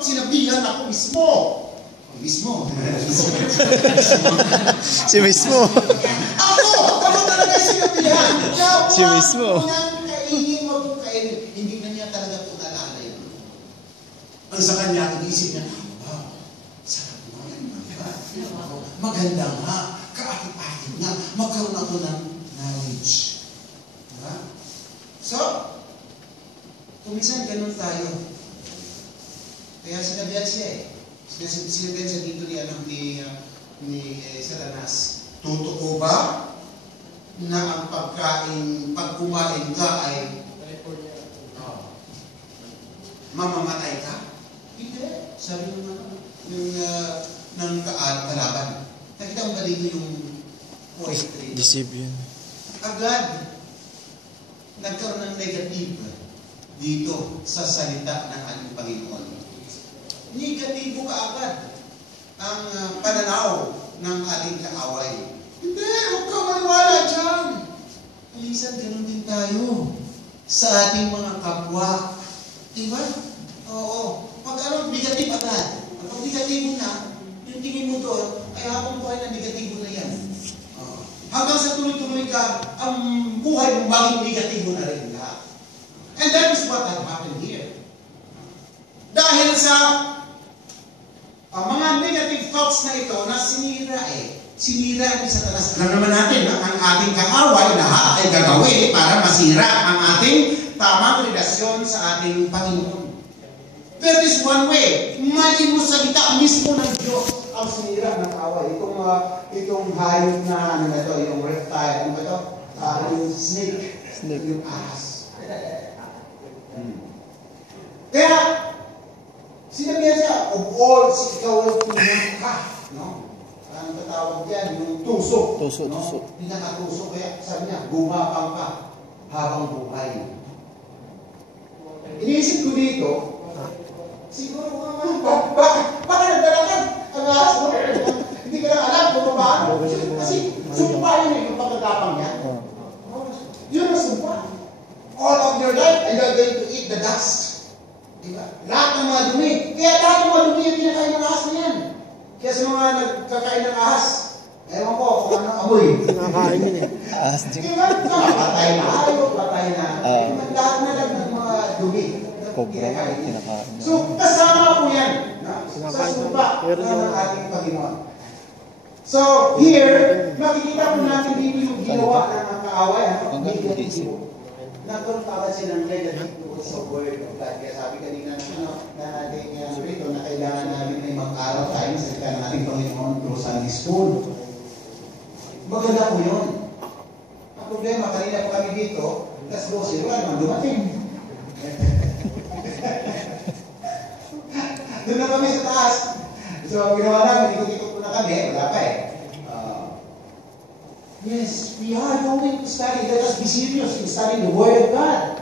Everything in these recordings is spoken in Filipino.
Sinabihan ako mismo. Mismo. Si mismo. Ako talaga sinabihan. Si mismo. Kainin, wag mo kainin. Hindi na niya talaga ito nalala yun. Ang sa kanya, inisip niya, sarap mo yan. Maganda nga. Kaakit-akit nga. Magkaroon ako ng knowledge. Diba? So, kuminsan ganun tayo. Kaya sinabihan siya eh. Sinabihan siya dito ni Satanas. Totoo ba na ang pag kumain ka ay mamamatay ka? Hindi. Sabi ng kalaban. Nakita mo ba dito yung poetry? Deceive yun. Agad nagkaroon ng negative dito sa salita ng ating Panginoon. Negatibo kaagad ang pananaw ng ating kaaway. Hindi, huwag ka maniwala dyan. Minsan, ganun din tayo sa ating mga kapwa. Diba? Oo. Pag negative agad. Pag negatibo na, yung tingin mo doon, ay habang buhay na negatibo na yan. Hanggang sa tuloy-tuloy ka, ang buhay mo maging negatibo na rin lahat. And that is what had happened here. Dahil sa mga negative thoughts na ito na sinira ni Satanas. Alam naman natin, ang ating kaaway lahat ay gagawin para masira ang ating tamang relasyon sa ating Panginoon. There is one way. Imagine mo salita mismo ng Diyos ang sinira ng kaaway. Itong hayop na ito, yung reptile, ano ba ito? Yung snake. Yung ahas. Kaya, sinabihan siya, of all, ikaw ay pinaka. No? Ang katawag yan, yung tusok. Tusok. Pinakatusok. Kaya sabi niya, gumapang ka habang buhay. Iniisip ko dito, siguro bakit nagdalakan ang ahas mo? Hindi ko lang alam kung paano. Kasi sumpa yun yung pagkatapang niya. Yun ang sumpa. All of your life, and you're going to eat the dust. Diba? Lahat ng mga dumi. Kaya lahat ng mga dumi yung kinakain ng ahas na yan. Kaya sa mga nagkakain ng ahas, ewan ko kung anong amoy. Nakakain yun eh. Ahas din. Diba? Patay na ayaw, patay na. Lahat na lang ng mga dumi. Cobra, kinakain. So, kasama po yan. Sa sumpa ng ating Panginoon. So, here, makikita po natin dito yung ginawa ng mga kaaway. Nagkaroon pa kasi ng negative tungkol sa word of God. Kaya sabi kanina na ating rito na kailangan namin ay mag-aral tayo sa salita ng ating Panginoon through Sunday School. Maganda po yun. Ang problema, kanina po kami dito, alas 12, wala naman dumating. Doon na kami sa taas. So, ang ginawa namin, ikot-ikot po na kami, wala pa eh. Yes, we are going to study. Let us be serious in studying the Word of God.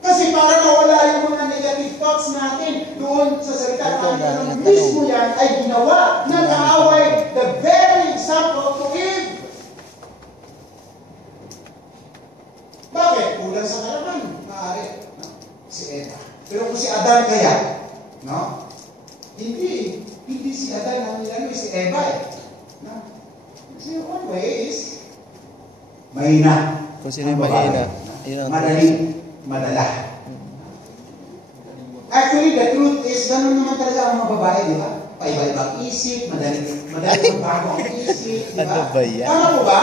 Kasi para mawala yung mga negative thoughts natin doon sa salita natin, mismo yan ay ginawa ng kaaway, the very example to Eve. Bakit? Kulang sa kalaman. Maaari. No? Si Eva. Pero kung si Adan kaya, no? Hindi si Adan ang nilalang, si Eva eh. No? Kasi one way is mahina. Kung sino yung mahina. Madala. Actually, the truth is, ganun naman talaga ang mga babae, di ba? Paiba-ibang isip, madali magbago ang isip, di ba? Ano ba yan? Tama po ba?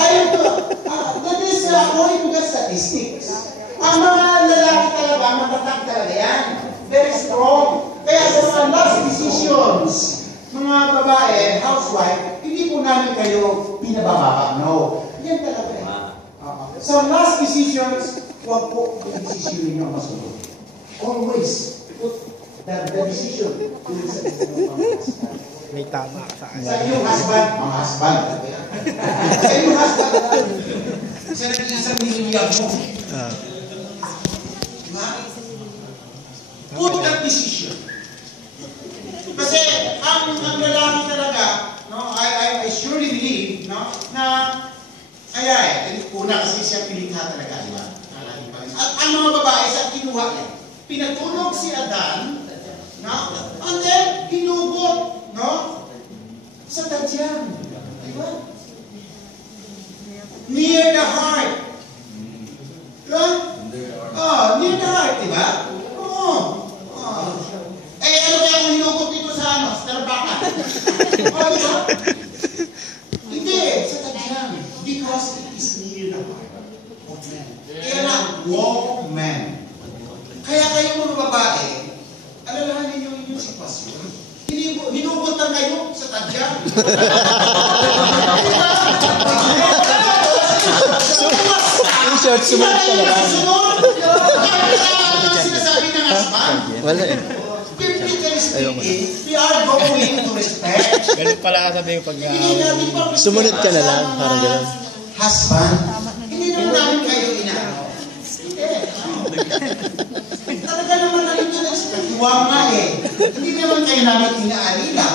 Ayun to. That is according to the statistics. Ang mga lalaki talaga, matatag talaga yan. Very strong. Kaya sa mga last decisions, mga babae, housewife, hindi po namin kayo pinabababa. No. Yan talaga eh. So last decisions, huwag po yung decision ninyo masunod. Always put the decision may tama sa akin. Sa iyong husband, mga husband. Sa iyong husband, sa nag-iisang niliyag mo. Diba? Put that decision. Kasi ang lalaki talaga, no, I surely believe, no, na una kasi siya pilikha talaga, di ba? At ang mga babae sa kinuha niya, pinatulog si Adan dyan. Short, sumunod ka na lang. Sinasabi ng husband. Wala eh. Biblically speaking, we are going to respect. Ganun pala sabi yung pag Sumunod ka na lang, parang gano'n. Husband, hindi naman namin kayo inaano. Talaga naman nalito na siya. Katiwang nga eh. Hindi naman kayo namin inaalila.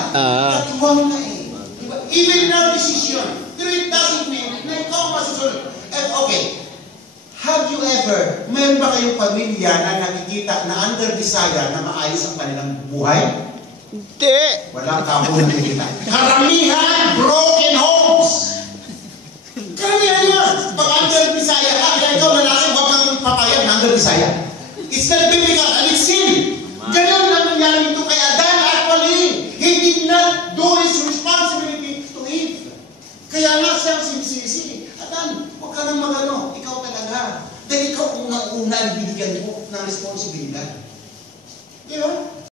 Katiwang nga eh. Diba? Even in our decision, pero it doesn't mean na ikaw masusunod. Okay. Have you ever, mayroon ba kayong pamilya na nakikita na under desire na maayos ang kanilang buhay? Hindi! Walang kamo na nakikita. Karamihan, broken homes! Karamihan yun! Pag under desire ka, kaya ikaw lalaki, huwag kang papayag na under desire. It's not biblical.